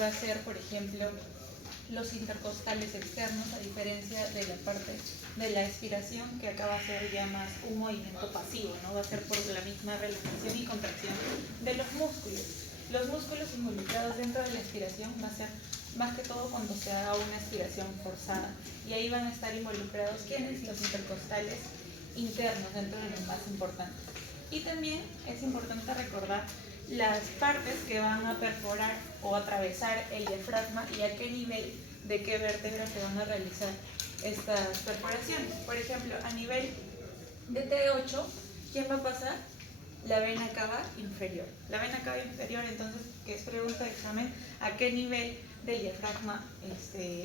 va a ser, por ejemplo, los intercostales externos, a diferencia de la parte de la expiración, que acá va a ser ya más un movimiento pasivo, ¿no? Va a ser por la misma relajación y contracción de los músculos. Los músculos involucrados dentro de la expiración va a ser más que todo cuando se haga una expiración forzada. Y ahí van a estar involucrados ¿quiénes? Los intercostales internos, dentro de lo más importante. Y también es importante recordar las partes que van a perforar o atravesar el diafragma y a qué nivel de qué vértebra se van a realizar estas perforaciones. Por ejemplo, a nivel de T8, ¿quién va a pasar? La vena cava inferior. La vena cava inferior, entonces, que es pregunta de examen, ¿a qué nivel del diafragma,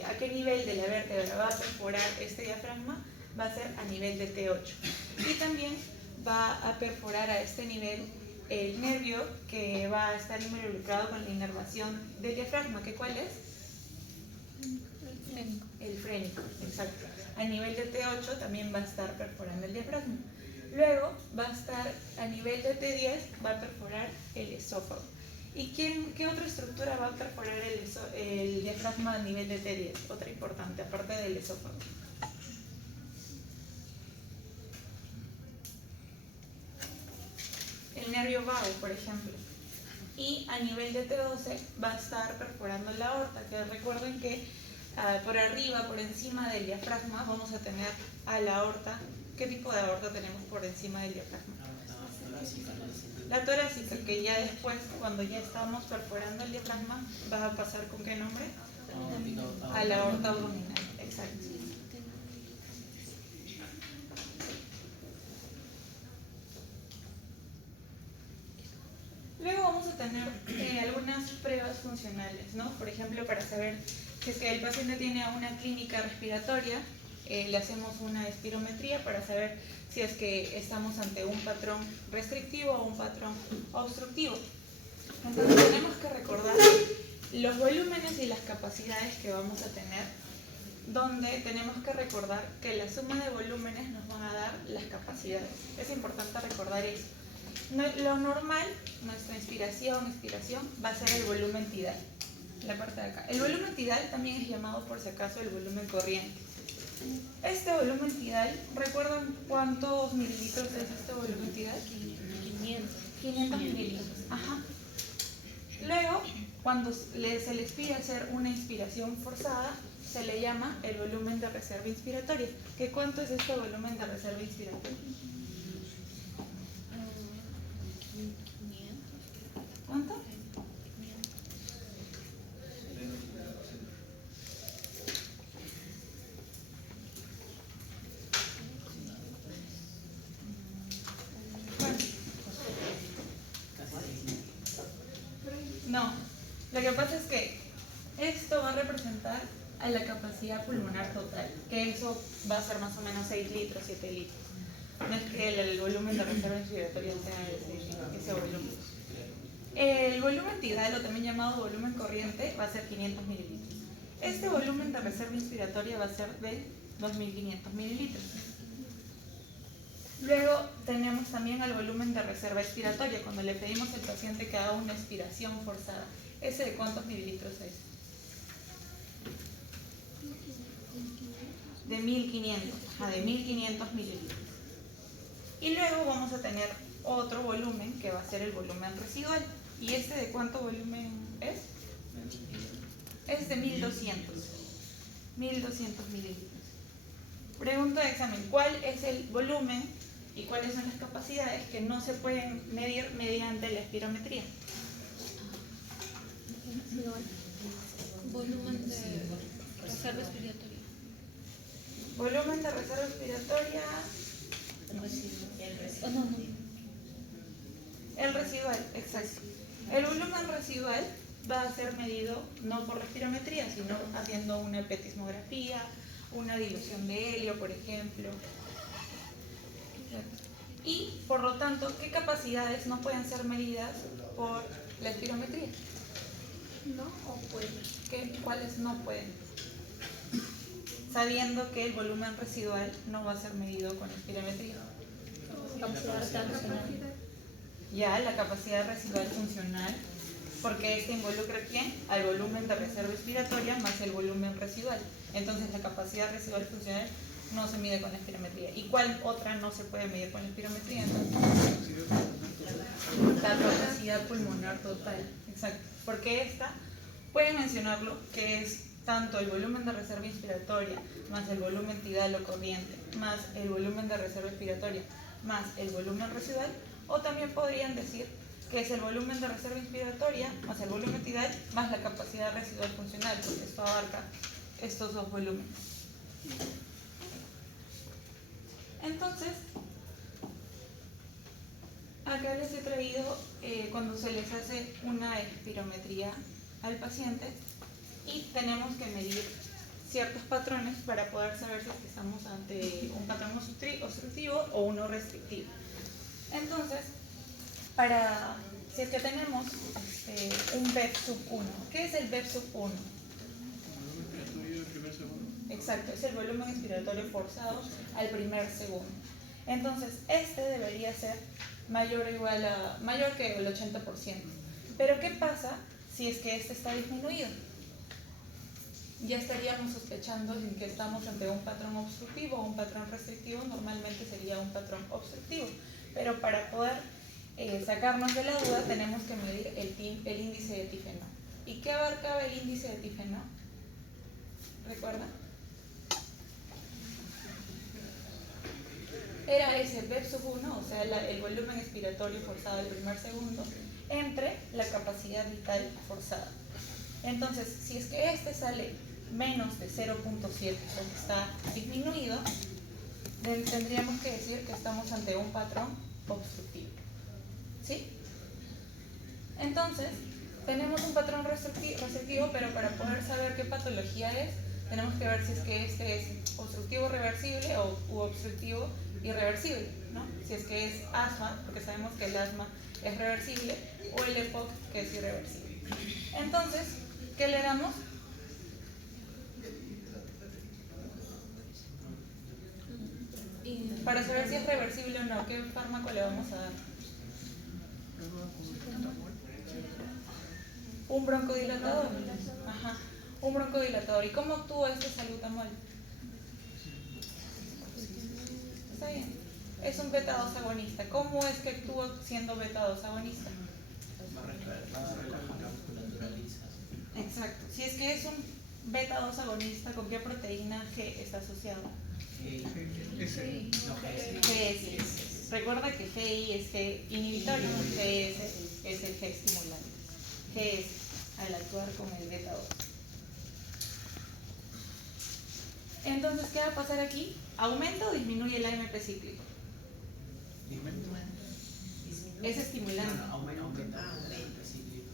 a qué nivel de la vértebra va a perforar este diafragma? Va a ser a nivel de T8. Y también va a perforar a este nivel el nervio que va a estar involucrado con la inervación del diafragma, ¿que cuál es? El frénico, exacto. A nivel de T8 también va a estar perforando el diafragma. Luego va a estar a nivel de T10, va a perforar el esófago. ¿Y qué otra estructura va a perforar el diafragma a nivel de T10? Otra importante, aparte del esófago. El nervio vago, por ejemplo. Y a nivel de T12 va a estar perforando la aorta, que recuerden que por arriba, por encima del diafragma, vamos a tener a la aorta. ¿Qué tipo de aorta tenemos por encima del diafragma? La torácica, que ya después, cuando ya estamos perforando el diafragma, va a pasar ¿con qué nombre? A la aorta abdominal, exacto. Luego vamos a tener algunas pruebas funcionales, ¿no? Por ejemplo, para saber si es que el paciente tiene una clínica respiratoria, le hacemos una espirometría para saber si es que estamos ante un patrón restrictivo o un patrón obstructivo. Entonces tenemos que recordar los volúmenes y las capacidades que vamos a tener, donde tenemos que recordar que la suma de volúmenes nos van a dar las capacidades. Es importante recordar eso. Lo normal, nuestra inspiración, expiración, va a ser el volumen tidal, la parte de acá. El volumen tidal también es llamado, por si acaso, el volumen corriente. Este volumen tidal, ¿recuerdan cuántos mililitros es este volumen tidal? 500 mililitros. Ajá. Luego, cuando se les pide hacer una inspiración forzada, se le llama el volumen de reserva inspiratoria. ¿Qué cuánto es este volumen de reserva inspiratoria? ¿Cuánto? No, lo que pasa es que esto va a representar a la capacidad pulmonar total, que eso va a ser más o menos 6 litros, 7 litros. No es que el volumen de reserva inspiratoria sea ese volumen. El volumen tidal, o también llamado volumen corriente, va a ser 500 mililitros. Este volumen de reserva inspiratoria va a ser de 2.500 mililitros. Luego tenemos también el volumen de reserva expiratoria, cuando le pedimos al paciente que haga una expiración forzada. ¿Ese de cuántos mililitros es? De 1.500, de 1.500 mililitros. Y luego vamos a tener otro volumen que va a ser el volumen residual. ¿Y este de cuánto volumen es? Es de 1.200 mililitros. Pregunta de examen, ¿cuál es el volumen y cuáles son las capacidades que no se pueden medir mediante la espirometría? Volumen de reserva respiratoria. Volumen de reserva respiratoria. El residual, exacto. El volumen residual va a ser medido no por respirometría, sino haciendo una petismografía, una dilución de helio, por ejemplo. Y, por lo tanto, ¿qué capacidades no pueden ser medidas por la espirometría? ¿No? ¿O pueden? ¿Cuáles no pueden? Sabiendo que el volumen residual no va a ser medido con espirometría. Capacidad funcional. Ya, la capacidad residual funcional porque este involucra ¿quién? Al volumen de reserva expiratoria más el volumen residual. Entonces la capacidad residual funcional no se mide con la espirometría. ¿Y cuál otra no se puede medir con la espirometría? Entonces, la capacidad pulmonar total. Exacto. Porque esta, pueden mencionarlo, que es tanto el volumen de reserva inspiratoria más el volumen tidal o corriente más el volumen de reserva expiratoria más el volumen residual, o también podrían decir que es el volumen de reserva inspiratoria más el volumen tidal más la capacidad residual funcional, porque esto abarca estos dos volúmenes. Entonces, acá les he traído cuando se les hace una espirometría al paciente y tenemos que medir ciertos patrones para poder saber si es que estamos ante un patrón obstructivo o uno restrictivo. Entonces, si es que tenemos un BEP sub 1, ¿qué es el BEP sub 1? Exacto, es el volumen expiratorio forzado al primer segundo. Entonces, este debería ser mayor que el 80%. Pero ¿qué pasa si es que este está disminuido? Ya estaríamos sospechando de que estamos ante un patrón obstructivo o un patrón restrictivo. Normalmente sería un patrón obstructivo, pero para poder sacarnos de la duda tenemos que medir el índice de Tifenol. ¿Y qué abarcaba el índice de Tifenol? ¿Recuerdan? Era ese BEP sub 1, o sea, el volumen expiratorio forzado del primer segundo, entre la capacidad vital forzada. Entonces, si es que este sale menos de 0.7, o que está disminuido, tendríamos que decir que estamos ante un patrón obstructivo. ¿Sí? Entonces, tenemos un patrón restrictivo, pero para poder saber qué patología es, tenemos que ver si es que este es obstructivo reversible u obstructivo irreversible, ¿no? Si es que es asma, porque sabemos que el asma es reversible, o el EPOC, que es irreversible. Entonces, ¿qué le damos? Y para saber si es reversible o no, ¿qué fármaco le vamos a dar? Un broncodilatador. Ajá, un broncodilatador. ¿Y cómo actúa este salbutamol? Está bien. Es un beta-2 agonista. ¿Cómo es que actúa siendo beta-2 agonista? Exacto. Si es que es un beta-2 agonista, ¿con qué proteína G está asociado? GS. Recuerda que GI es G inhibitorio, GS es el G estimulante. GS, al actuar con el beta-2. Entonces, ¿qué va a pasar aquí? ¿Aumenta o disminuye el AMP cíclico? Es estimulante.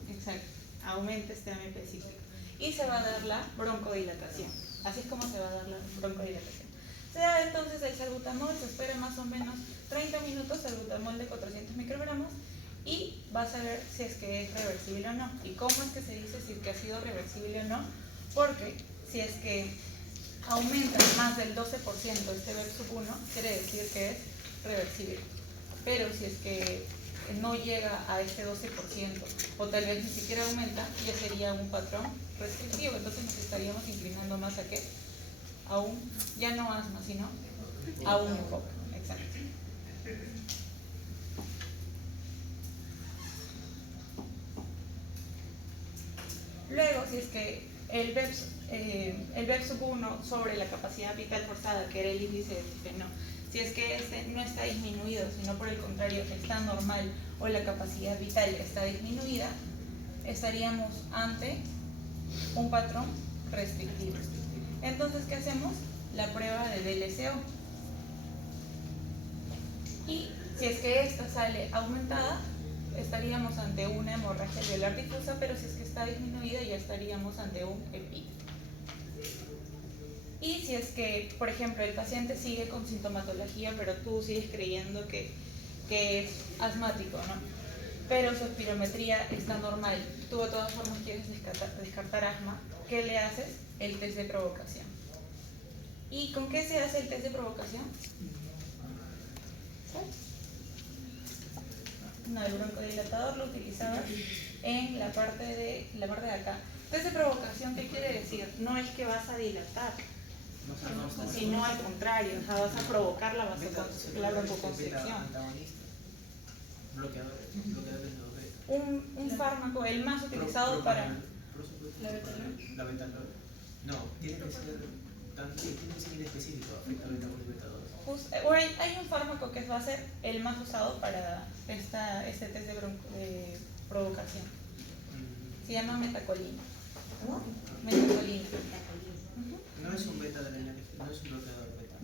Exacto, aumenta este AMP cíclico. Y se va a dar la broncodilatación. Así es como se va a dar la broncodilatación. Se da entonces el salbutamol, se espera más o menos 30 minutos, salbutamol de 400 microgramos, y vas a ver si es que es reversible o no. ¿Y cómo es que se dice si es que ha sido reversible o no? Porque si es que aumenta más del 12% este BEP sub 1, quiere decir que es reversible. Pero si es que no llega a este 12%, o tal vez ni siquiera aumenta, ya sería un patrón restrictivo. Entonces nos estaríamos inclinando más a qué? A un, ya no asma, sino a un EPOC. Exacto. Luego, si es que el BEP sub 1 sobre la capacidad vital forzada, que era el índice de Tifenol, si es que este no está disminuido, sino por el contrario está normal o la capacidad vital está disminuida, estaríamos ante un patrón restrictivo. Entonces, ¿qué hacemos? La prueba de DLCO. Y si es que esta sale aumentada, estaríamos ante una hemorragia alveolar difusa, pero si es que está disminuida, ya estaríamos ante un EPI. Y si es que, por ejemplo, el paciente sigue con sintomatología, pero tú sigues creyendo que es asmático, ¿no? Pero su espirometría está normal, tú de todas formas quieres descartar asma, ¿qué le haces? El test de provocación. ¿Y con qué se hace el test de provocación? No, el broncodilatador lo utilizaba en la parte de acá. Entonces, provocación, ¿qué quiere decir? No es que vas a dilatar, sino al contrario, o sea, vas a provocar la vasoconstricción. Bloqueadores de los beta. Un fármaco, el más utilizado para... La betalol. No, tiene que ser específico, afecta a beta 1 y beta 2. Hay un fármaco que va a ser el más usado para este test de provocación. Se llama metacolina. Metacolina. No es un beta de la no es un bloqueador beta.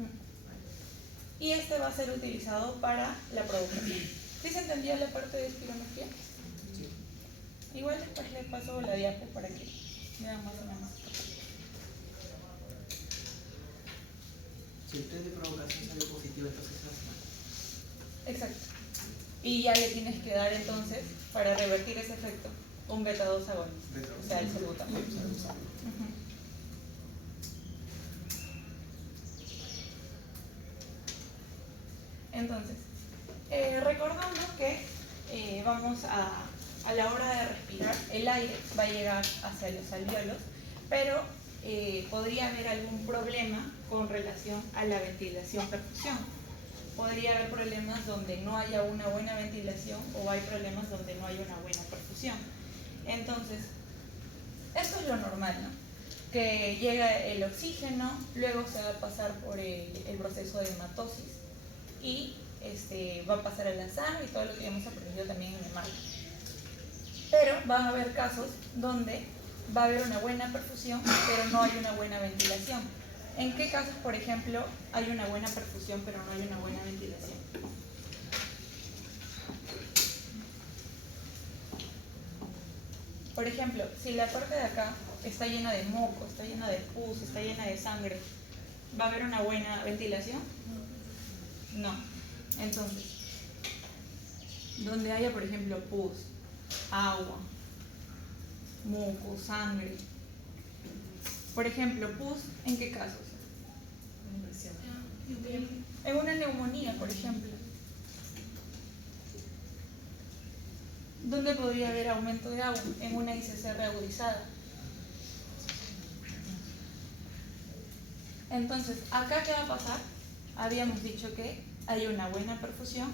Y este va a ser utilizado para la provocación. ¿Sí se entendió la parte de espirometría? Sí. Igual después le paso la diapo para que vean más o menos. Si el test de provocación sale positivo, entonces es asma. Exacto. Y ya le tienes que dar entonces, para revertir ese efecto, un beta 2 agonista, o sea, el salbutamol. Entonces, recordando que vamos a la hora de respirar, el aire va a llegar hacia los alvéolos, pero podría haber algún problema con relación a la ventilación-perfusión. Podría haber problemas donde no haya una buena ventilación o hay problemas donde no hay una buena perfusión. Entonces, esto es lo normal, ¿no? Que llega el oxígeno, luego se va a pasar por el proceso de hematosis y va a pasar a la sangre y todo lo que hemos aprendido también en el mar. Pero van a haber casos donde va a haber una buena perfusión, pero no hay una buena ventilación. ¿En qué casos, por ejemplo, hay una buena perfusión, pero no hay una buena ventilación? Por ejemplo, si la parte de acá está llena de moco, está llena de pus, está llena de sangre, ¿va a haber una buena ventilación? No. Entonces, donde haya, por ejemplo, pus, agua, moco, sangre. Por ejemplo, pus, ¿en qué casos? En una neumonía, por ejemplo. ¿Dónde podría haber aumento de agua? En una ICC reagudizada. Entonces, ¿acá qué va a pasar? Habíamos dicho que hay una buena perfusión,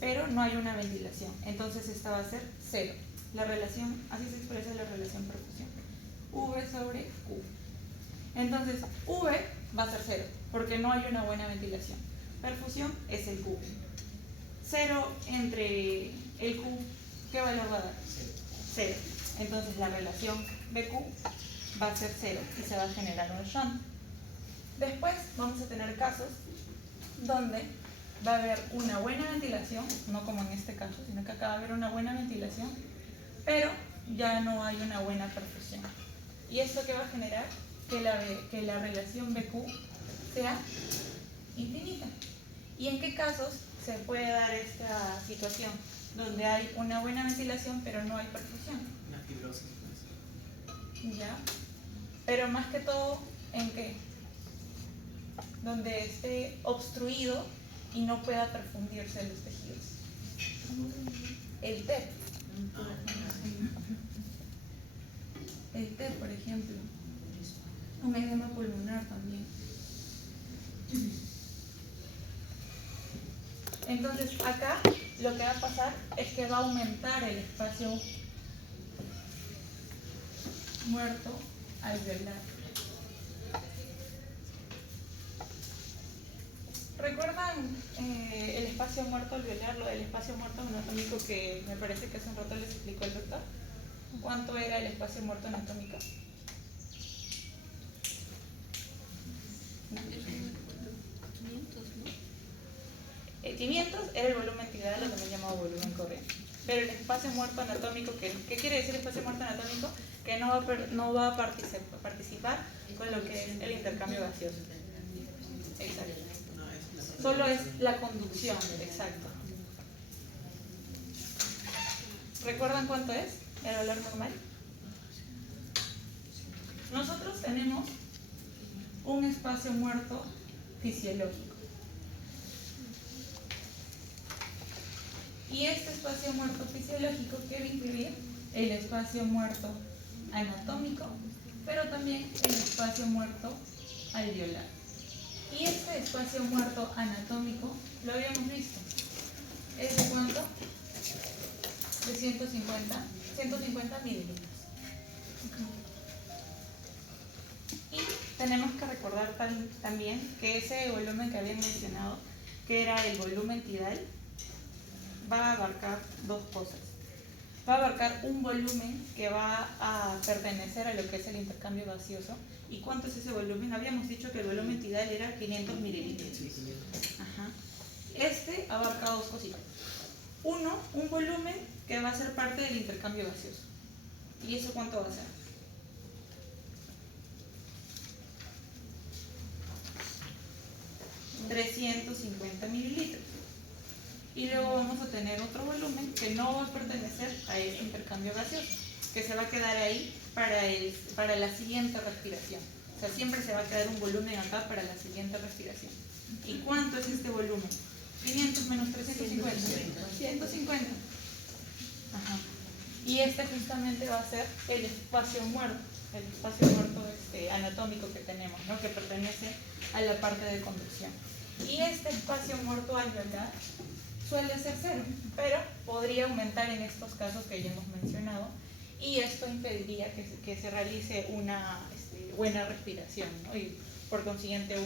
pero no hay una ventilación. Entonces, esta va a ser 0. La relación, así se expresa la relación perfusión. V sobre Q. Entonces, V va a ser 0, porque no hay una buena ventilación. Perfusión es el Q. 0 entre el Q, ¿qué valor va a dar? 0. Entonces, la relación BQ va a ser 0 y se va a generar un shunt. Después vamos a tener casos donde va a haber una buena ventilación, no como en este caso, sino que acá va a haber una buena ventilación, pero ya no hay una buena perfusión. ¿Y esto qué va a generar? Que la relación BQ sea infinita. ¿Y en qué casos se puede dar esta situación? Donde hay una buena ventilación, pero no hay perfusión. Una fibrosis. ¿Ya? Pero más que todo, ¿en qué? Donde esté obstruido y no pueda perfundirse los tejidos. El TEP. El TEP, por ejemplo. Un edema pulmonar también. Entonces, acá lo que va a pasar es que va a aumentar el espacio muerto alveolar. ¿Recuerdan el espacio muerto alveolar, lo del espacio muerto anatómico que me parece que hace un rato les explicó el doctor? ¿Cuánto era el espacio muerto anatómico? 500 era el volumen tidal, lo también llamado volumen corriente. Pero el espacio muerto anatómico, ¿qué quiere decir espacio muerto anatómico? Que no va a participar con lo que es el intercambio gaseoso. Exacto. Solo es la conducción, exacto. ¿Recuerdan cuánto es el valor normal? Nosotros tenemos un espacio muerto fisiológico. Y este espacio muerto fisiológico, ¿qué va a incluir? el espacio muerto anatómico, pero también el espacio muerto alveolar. Y este espacio muerto anatómico lo habíamos visto. ¿Es de cuánto? De 150 mililitros. Y tenemos que recordar también que ese volumen que había mencionado, que era el volumen tidal, va a abarcar dos cosas. Va a abarcar un volumen que va a pertenecer a lo que es el intercambio gaseoso. ¿Y cuánto es ese volumen? Habíamos dicho que el volumen tidal era 500 mililitros. Ajá. Este abarca dos cositas. Uno, un volumen que va a ser parte del intercambio gaseoso. ¿Y eso cuánto va a ser? $350 mililitros. Y luego vamos a tener otro volumen que no va a pertenecer a este intercambio gaseoso, que se va a quedar ahí para la siguiente respiración. O sea, siempre se va a quedar un volumen acá para la siguiente respiración. ¿Y cuánto es este volumen? 500 menos 350. 150. Ajá. Y este justamente va a ser el espacio muerto anatómico que tenemos, ¿no? Que pertenece a la parte de conducción. Y este espacio muerto alveolar suele ser cero, pero podría aumentar en estos casos que ya hemos mencionado, y esto impediría que se realice una buena respiración, ¿no? Y por consiguiente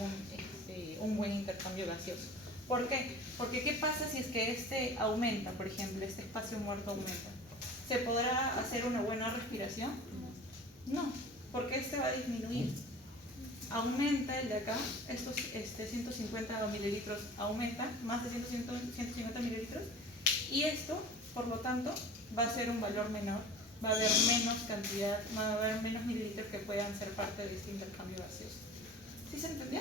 un buen intercambio gaseoso. ¿Por qué? Porque ¿qué pasa si es que este aumenta, por ejemplo, este espacio muerto aumenta? ¿Se podrá hacer una buena respiración? No, porque este va a disminuir. Aumenta el de acá, estos 150 mililitros aumentan, más de 150 mililitros, y esto, por lo tanto, va a ser un valor menor, va a haber menos cantidad, va a haber menos mililitros que puedan ser parte de este intercambio gaseoso. ¿Sí se entendió?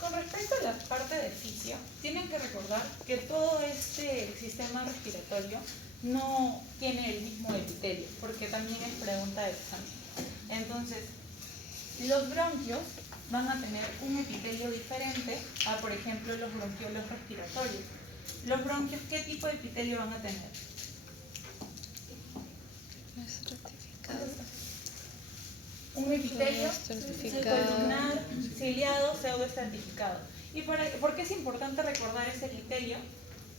Con respecto a la parte de fisio, tienen que recordar que todo este sistema respiratorio no tiene el mismo epitelio, porque también es pregunta de examen. Entonces, los bronquios van a tener un epitelio diferente a, por ejemplo, los bronquiolos respiratorios. Los bronquios, ¿qué tipo de epitelio van a tener? Un epitelio columnar, ciliado, pseudoestratificado. ¿Y por qué es importante recordar ese epitelio?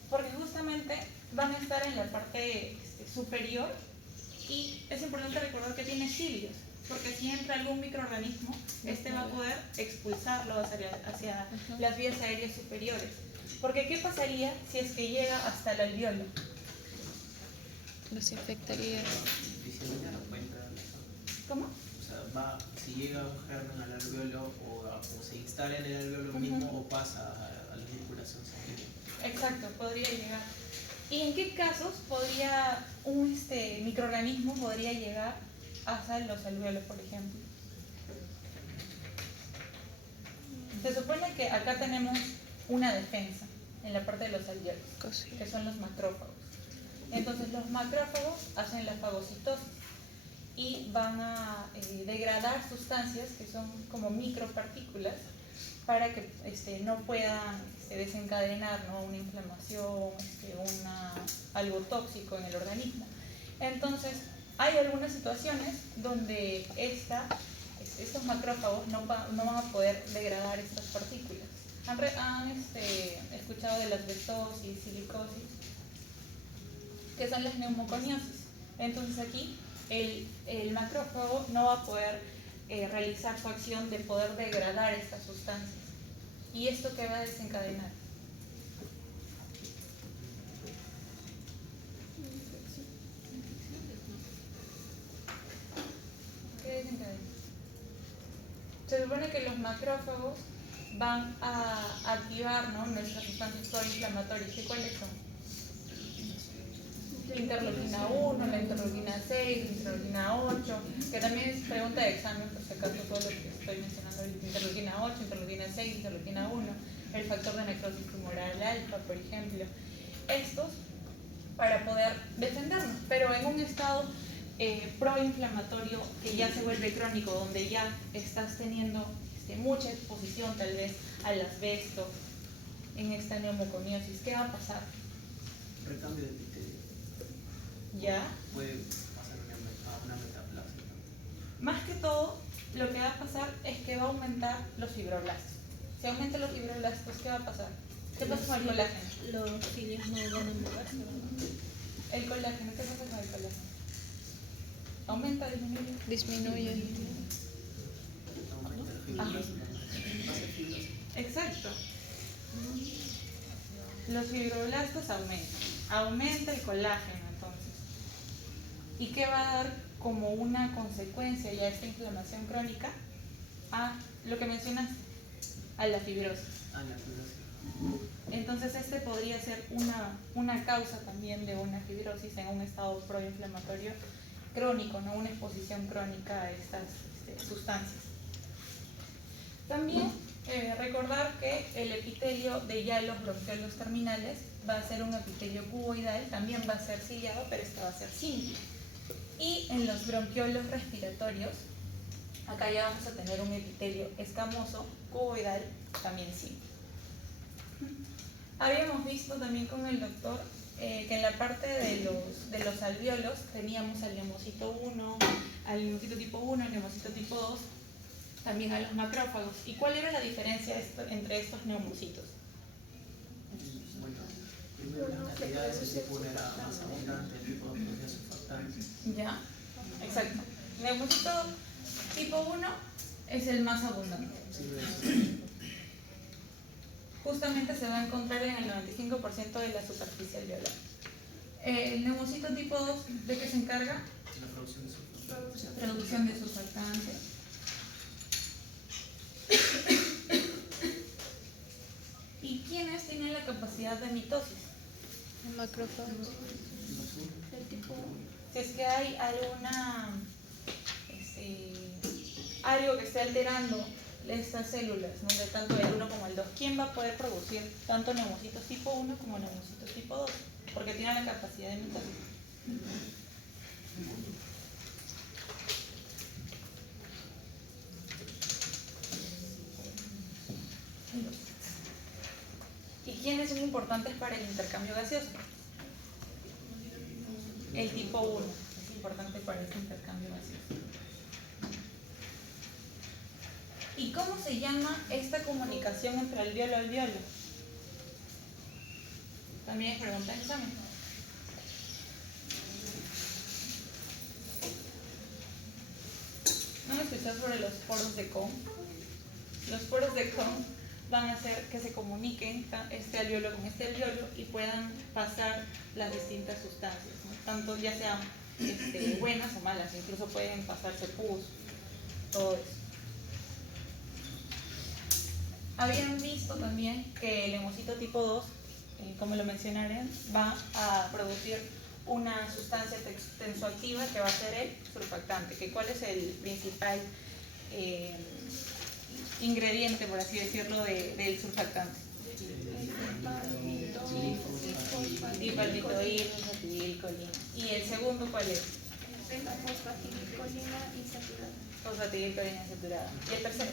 Porque justamente van a estar en la parte superior, y es importante recordar que tiene cilios, porque si entra algún microorganismo, va a poder expulsarlo hacia las vías aéreas superiores. Porque ¿qué pasaría si es que llega hasta el alveolo? Los infectaría. ¿Cómo? Si llega un germen al alveolo o se instala en el alveolo mismo o pasa a la circulación sanguínea. Exacto, podría llegar. ¿Y en qué casos podría un microorganismo podría llegar hasta los alveolos, por ejemplo? Se supone que acá tenemos una defensa en la parte de los alveolos, que son los macrófagos. Entonces los macrófagos hacen la fagocitosis y van a degradar sustancias que son como micropartículas para que no puedan desencadenar, ¿no?, una inflamación, algo tóxico en el organismo. Entonces, hay algunas situaciones donde estos macrófagos no van a poder degradar estas partículas. ¿Han escuchado de la asbestosis, silicosis? Que son las neumoconiosis. Entonces aquí el macrófago no va a poder realizar su acción de poder degradar estas sustancias. ¿Y esto qué va a desencadenar? ¿Qué desencadena? Se supone que los macrófagos van a activar, ¿no?, nuestras sustancias proinflamatorias. ¿Y cuáles son? Interleuquina 1, la interleuquina 6, la interleuquina 8, que también es pregunta de examen, por si acaso todo lo que estoy mencionando: interleuquina 8, interleuquina 6, interleuquina 1, el factor de necrosis tumoral alfa, por ejemplo. Estos para poder defendernos, pero en un estado proinflamatorio que ya se vuelve crónico, donde ya estás teniendo mucha exposición tal vez al asbesto, en esta neumoconiosis, ¿qué va a pasar? Recambio de epitelio. ¿Ya? Puede pasar a una metaplasia. Más que todo, lo que va a pasar es que va a aumentar los fibroblastos. Si aumenta los fibroblastos, ¿qué va a pasar? ¿Qué pasa con el colágeno? Los cilios no van a moverse, ¿verdad? El colágeno, ¿qué pasa con el colágeno? ¿Aumenta, disminuye? Disminuye. Aumenta el Ajá. fibrosis. Hace fibrosis. Exacto. Los fibroblastos aumentan. Aumenta el colágeno, entonces. ¿Y qué va a dar como una consecuencia ya esta inflamación crónica? A lo que mencionaste, a la fibrosis. Ah, la fibrosis. Entonces podría ser una causa también de una fibrosis en un estado proinflamatorio crónico, ¿no? Una exposición crónica a estas sustancias. También recordar que el epitelio de ya los bronquiolos terminales va a ser un epitelio cuboidal, también va a ser ciliado, pero esta va a ser simple. Y en los bronquiolos respiratorios, acá ya vamos a tener un epitelio escamoso, cuboidal, también simple. Habíamos visto también con el doctor que en la parte de los alvéolos teníamos al neumocito 1, al neumocito tipo 1, al neumocito tipo 2, también a los macrófagos. ¿Y cuál era la diferencia entre estos neumocitos? Bueno, primero las cantidades, el tipo 1 era más abundante, el tipo 2 tenía surfactantes. ¿Ya? Exacto. Neumocito tipo 1 es el más abundante. Justamente se va a encontrar en el 95% de la superficie alveolar. El neumocito tipo 2, ¿de qué se encarga? La producción de surfactantes. Producción de surfactantes. ¿Y quiénes tienen la capacidad de mitosis? Macrófagos. El tipo Si es que hay algo que esté alterando estas células, ¿no? De tanto el 1 como el 2, ¿quién va a poder producir tanto neumocitos tipo 1 como neumocitos tipo 2? Porque tienen la capacidad de mitosis. ¿Y quiénes son importantes para el intercambio gaseoso? El tipo 1 es importante para este intercambio gaseoso. ¿Y cómo se llama esta comunicación entre alvéolo y alvéolo? También es pregunta de examen. ¿No han escuchado sobre los poros de Kohn? Los poros de Kohn van a hacer que se comuniquen este alvéolo con este alvéolo y puedan pasar las distintas sustancias, ¿no? Tanto ya sean buenas o malas, incluso pueden pasarse pus, todo eso. Habían visto también que el neumocito tipo 2, como lo mencionaron, va a producir una sustancia tensoactiva que va a ser el surfactante. ¿Cuál es el principal ingrediente, por así decirlo, del surfactante? Dipalmitoil, fosfatidilcolina. ¿Y el segundo cuál es? fosfatidilcolina insaturada. Fosfatidilcolina insaturada. ¿Y el tercero?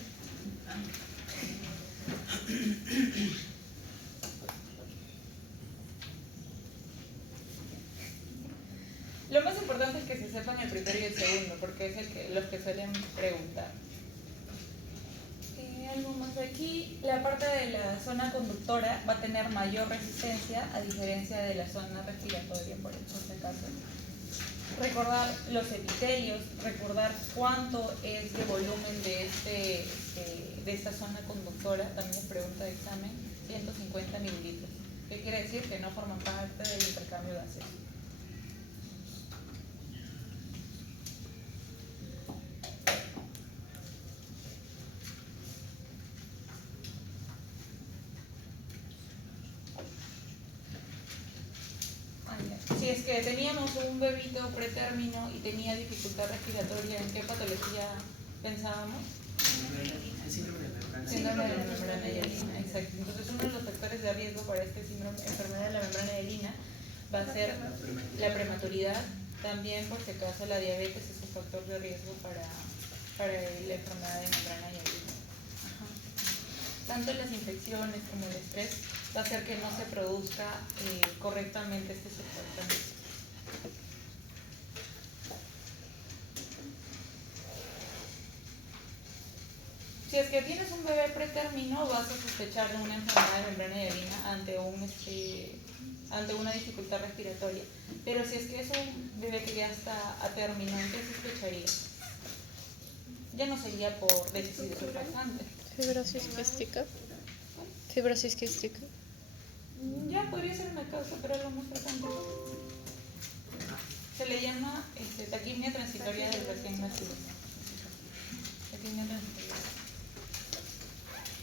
Lo más importante es que se sepan el primero y el segundo, porque es los que suelen preguntar. Algo más de aquí. La parte de la zona conductora va a tener mayor resistencia a diferencia de la zona respiratoria, por si acaso. Recordar los epitelios, recordar cuánto es de volumen de esta zona conductora, también es pregunta de examen, 150 mililitros. ¿Qué quiere decir? Que no forman parte del intercambio gaseoso. Si es que teníamos un bebito pretérmino y tenía dificultad respiratoria, ¿en qué patología pensábamos? El síndrome de membrana. Síndrome de la membrana hialina, exacto. Entonces uno de los factores de riesgo para este síndrome, enfermedad de la membrana hialina, va a ser la prematuridad. También, por si acaso, la diabetes es un factor de riesgo para la enfermedad de membrana hialina. Tanto las infecciones como el estrés va a hacer que no se produzca correctamente este surfactante. Si es que tienes un bebé pretérmino, vas a sospechar de una enfermedad de membrana hialina ante una dificultad respiratoria. Pero si es que es un bebé que ya está a término, ¿en qué sospecharía? Ya no sería por déficit de surfactante. Fibrosis quística. Fibrosis quística. Ya podría ser una causa, pero algo más frecuente. Se le llama taquimia transitoria del recién nacido. Taquimia transitoria.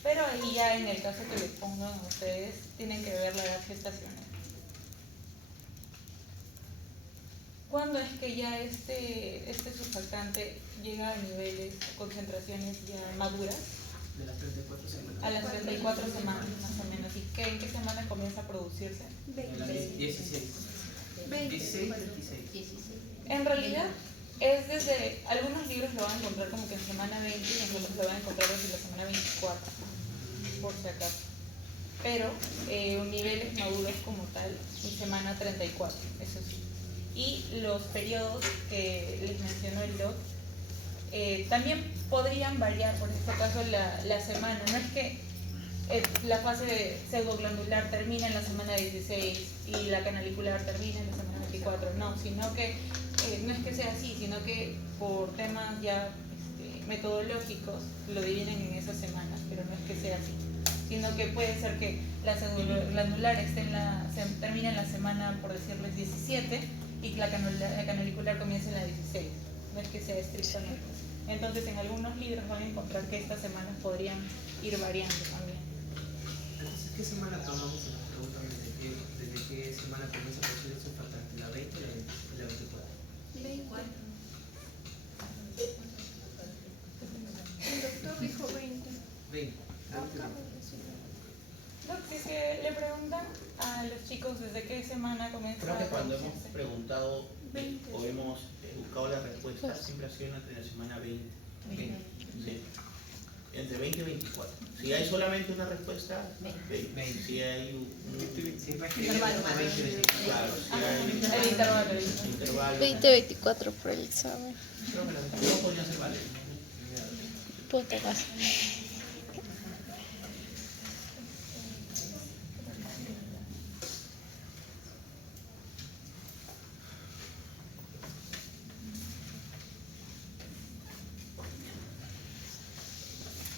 Pero ahí ya en el caso que les pongan a ustedes, tienen que ver la edad gestacional. ¿Cuándo es que ya este surfactante llega a niveles, concentraciones ya maduras? De las 34 semanas. A las 34 semanas más o menos. ¿Y en qué semana comienza a producirse? 16. 16, 26. En realidad es desde, algunos libros lo van a encontrar como que en semana 20 y en otros lo van a encontrar desde la semana 24, por si acaso. Pero niveles maduros como tal, en semana 34, eso sí. Y los periodos que les mencionó el doc también podrían variar, por este caso la semana. No es que la fase pseudoglandular termina en la semana 16 y la canalicular termina en la semana 24, no, sino que no es que sea así, sino que por temas ya metodológicos lo dividen en esas semanas, pero no es que sea así, sino que puede ser que la pseudoglandular termine en la semana, por decirles, 17 y que la canalicular comience en la 16, no es que sea estrictamente así. Entonces en algunos libros van a encontrar que estas semanas podrían ir variando también. Entonces, ¿qué semana tomamos? Si nos preguntan desde qué semana comienza a producir el surfactante, ¿la 20 o la 24? 24. El doctor dijo 20. 20. Si es que le preguntan a los chicos desde qué semana comienza Creo que a cuando hemos producirse. preguntado 20. o hemos buscado la respuesta, siempre ha sido entre la semana 20. 20. Sí. Entre 20 y 24. Si hay solamente una respuesta, 20. Si hay un Si me escriben, 20, 24. claro, si Ajá, hay el intervalo. un intervalo. 20-24 por el examen. Creo que las dos podrían ser válidas. Punto más.